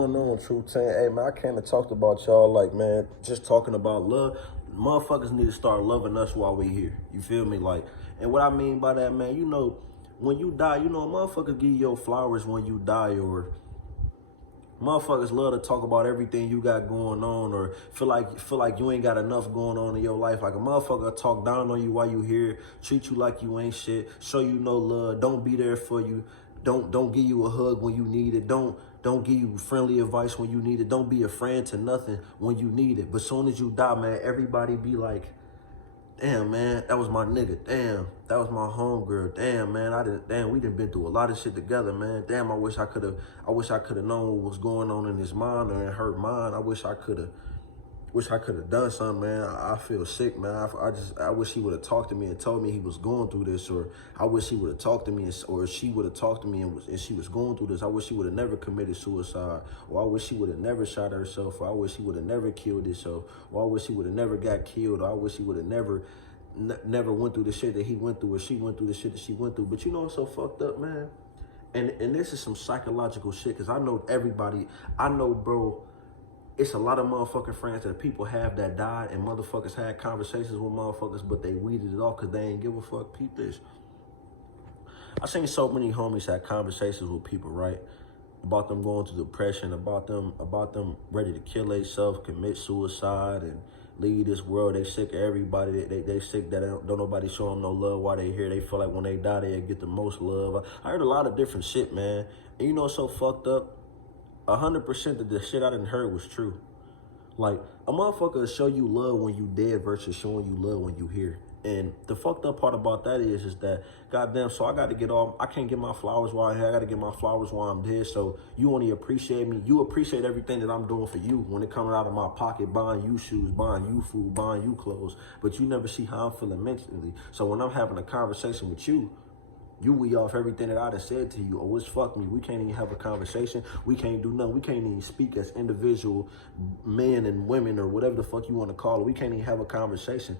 Going on, Truth saying, hey man, I came to talk about y'all like man, just talking about love. Motherfuckers need to start loving us while we here. You feel me? Like, and what I mean by that, man, when you die, motherfuckers give you your flowers when you die, or motherfuckers love to talk about everything you got going on, or feel like you ain't got enough going on in your life. Like a motherfucker talk down on you while you here, treat you like you ain't shit, show you no love, don't be there for you, don't give you a hug when you need it, don't give you friendly advice when you need it, don't be a friend to nothing when you need it. But soon as you die, man, everybody be like, damn, man, that was my nigga. Damn, that was my homegirl. Damn, man, we done been through a lot of shit together, man. Damn, I wish I could have known what was going on in his mind or in her mind. I wish I could have done something, man. I feel sick, man. I wish he would have talked to me and told me he was going through this, or I wish he would have talked to me, or she would have talked to me and she was going through this. I wish she would have never committed suicide, or I wish she would have never shot herself, or I wish he would have never killed himself, or I wish he would have never got killed, or I wish he would have never went through the shit that he went through, or she went through the shit that she went through. But you know what's so fucked up, man? And this is some psychological shit, because I know, bro, it's a lot of motherfucking friends that people have that died, and motherfuckers had conversations with motherfuckers, but they weeded it off because they ain't give a fuck. Peep this. I seen so many homies had conversations with people, right? About them going through depression, about them ready to kill themselves, commit suicide, and leave this world. They sick of everybody. They sick that don't nobody show them no love while they here. They feel like when they die, they get the most love. I heard a lot of different shit, man. And you know what's so fucked up? 100% of the shit I done heard was true. Like, a motherfucker will show you love when you dead versus showing you love when you here. And the fucked up part about that is that, goddamn, so I can't get my flowers while I'm here. I gotta get my flowers while I'm dead. So you only appreciate me. You appreciate everything that I'm doing for you when it comes out of my pocket, buying you shoes, buying you food, buying you clothes. But you never see how I'm feeling mentally. So when I'm having a conversation with you, you weed off everything that I done said to you. Oh, it's fuck me. We can't even have a conversation. We can't do nothing. We can't even speak as individual men and women, or whatever the fuck you want to call it. We can't even have a conversation.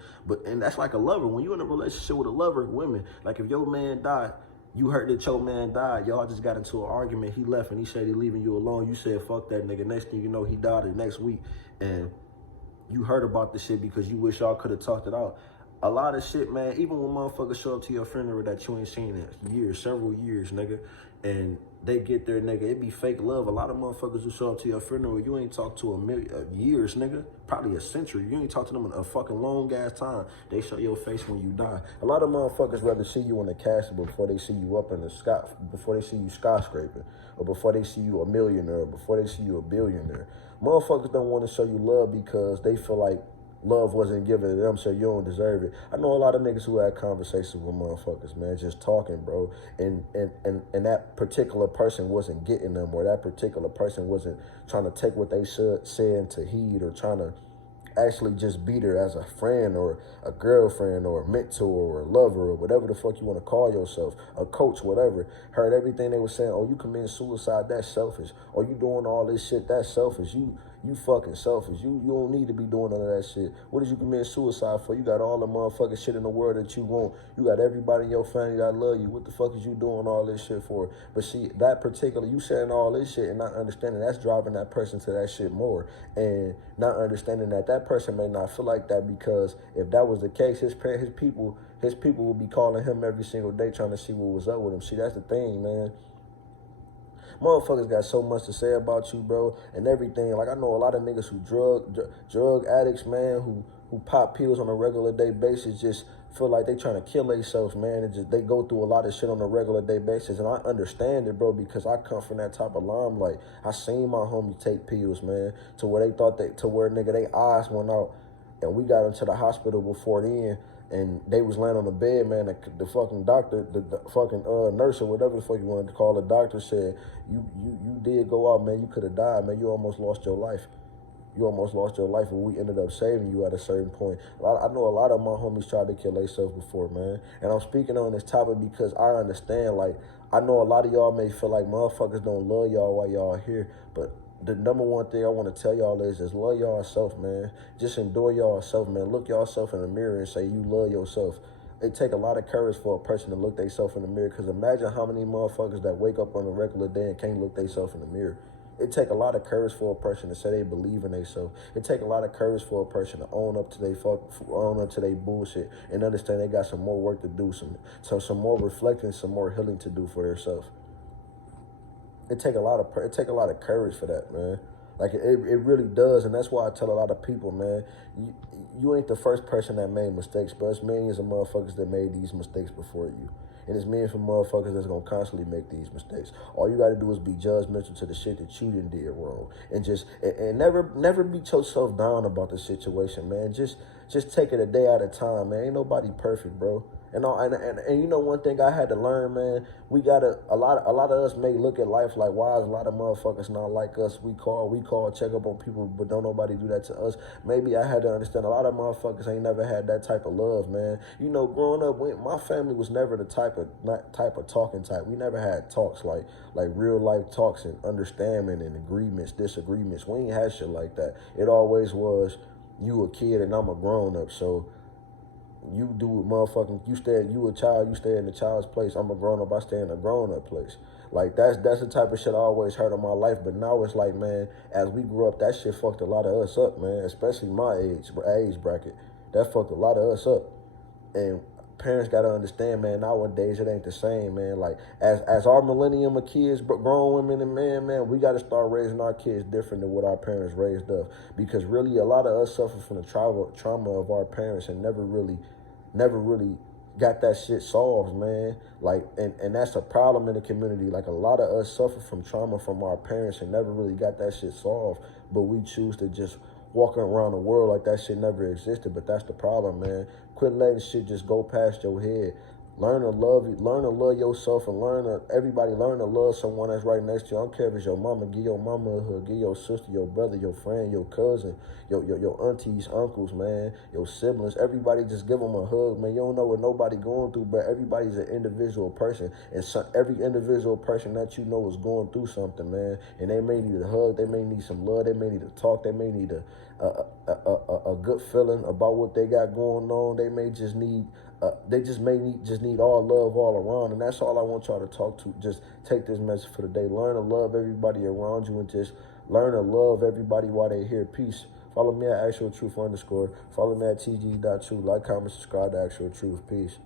And that's like a lover. When you're in a relationship with a lover, women, like if your man died, you heard that your man died, y'all just got into an argument, he left and he said he leaving you alone. You said, fuck that nigga. Next thing you know, he died the next week. And you heard about this shit because you wish y'all could have talked it out. A lot of shit, man, even when motherfuckers show up to your funeral that you ain't seen in years, several years, nigga, and they get there, nigga, it be fake love. A lot of motherfuckers who show up to your funeral, you ain't talked to years, nigga, probably a century. You ain't talked to them in a fucking long ass time. They show your face when you die. A lot of motherfuckers rather see you in the casket before they see you up in the sky, before they see you skyscraping, or before they see you a millionaire, or before they see you a billionaire. Motherfuckers don't want to show you love because they feel like love wasn't given to them, so you don't deserve it. I know a lot of niggas who had conversations with motherfuckers, man, just talking, bro. And that particular person wasn't getting them, or that particular person wasn't trying to take what they said into heed, or trying to actually just be there as a friend, or a girlfriend, or a mentor, or a lover, or whatever the fuck you want to call yourself, a coach, whatever. Heard everything they were saying. Oh, you committing suicide, that's selfish. Or you doing all this shit, that's selfish. You fucking selfish. You don't need to be doing none of that shit. What did you commit suicide for? You got all the motherfucking shit in the world that you want. You got everybody in your family that love you. What the fuck is you doing all this shit for? But see, that particular, you saying all this shit and not understanding, that's driving that person to that shit more. And not understanding that person may not feel like that, because if that was the case, his people would be calling him every single day trying to see what was up with him. See, that's the thing, man. Motherfuckers got so much to say about you, bro, and everything. Like, I know a lot of niggas who drug addicts, man, who pop pills on a regular day basis, just feel like they trying to kill themselves, man. They go through a lot of shit on a regular day basis, and I understand it, bro, because I come from that type of limelight. I seen my homie take pills, man, to where nigga, they eyes went out, and we got into the hospital before then. And they was laying on the bed, man. The fucking doctor, the fucking nurse, or whatever the fuck you wanted to call the doctor, said, you did go out, man. You could have died, man. You almost lost your life. You almost lost your life, and we ended up saving you at a certain point. I know a lot of my homies tried to kill themselves before, man. And I'm speaking on this topic because I understand, like, I know a lot of y'all may feel like motherfuckers don't love y'all while y'all here, but the number one thing I want to tell y'all is love yourself, man. Just endure yourself, man. Look yourself in the mirror and say you love yourself. It take a lot of courage for a person to look themselves in the mirror, because imagine how many motherfuckers that wake up on a regular day and can't look themselves in the mirror. it take a lot of courage for a person to say they believe in themselves. It take a lot of courage for a person to own up to their bullshit and understand they got some more work to do, some more reflecting, some more healing to do for themselves. It take a lot of courage for that, man. Like it really does, and that's why I tell a lot of people, man, you ain't the first person that made mistakes, but it's millions of motherfuckers that made these mistakes before you. And it's millions of motherfuckers that's gonna constantly make these mistakes. All you gotta do is be judgmental to the shit that you did wrong. And never beat yourself down about the situation, man. Just take it a day at a time, man. Ain't nobody perfect, bro. And you know one thing I had to learn, man, we gotta a lot of us may look at life like, why is a lot of motherfuckers not like us? We call, check up on people, but don't nobody do that to us. Maybe I had to understand a lot of motherfuckers ain't never had that type of love, man. You know, growing up, my family was never the type of talking type. We never had talks like real life talks and understanding and agreements, disagreements. We ain't had shit like that. It always was, you a kid and I'm a grown up, so you do it, motherfucking. You a child. You stay in the child's place. I'm a grown up. I stay in a grown up place. Like that's the type of shit I always heard in my life. But now it's like, man, as we grew up, that shit fucked a lot of us up, man. Especially my age bracket. That fucked a lot of us up. And parents gotta understand, man. Nowadays it ain't the same, man. Like as our millennium of kids, grown women and men, man, we gotta start raising our kids different than what our parents raised us. Because really, a lot of us suffer from the trauma of our parents and never really got that shit solved, man. Like, and that's a problem in the community. Like, a lot of us suffer from trauma from our parents and never really got that shit solved. But we choose to just walk around the world like that shit never existed. But that's the problem, man. Quit letting shit just go past your head. Learn to love yourself, and learn to love someone that's right next to you. I don't care if it's your mama. Give your mama a hug. Give your sister, your brother, your friend, your cousin, your aunties, uncles, man, your siblings. Everybody, just give them a hug, man. You don't know what nobody going through, but everybody's an individual person, and every individual person that you know is going through something, man. And they may need a hug. They may need some love. They may need to talk. They may need a good feeling about what they got going on. They may just need. They just need all love all around, and that's all I want y'all to talk to. Just take this message for the day. Learn to love everybody around you, and just learn to love everybody while they're here. Peace. Follow me at Actualtruth_. Follow me at tg.truth. Like, comment, subscribe to Actual Truth. Peace.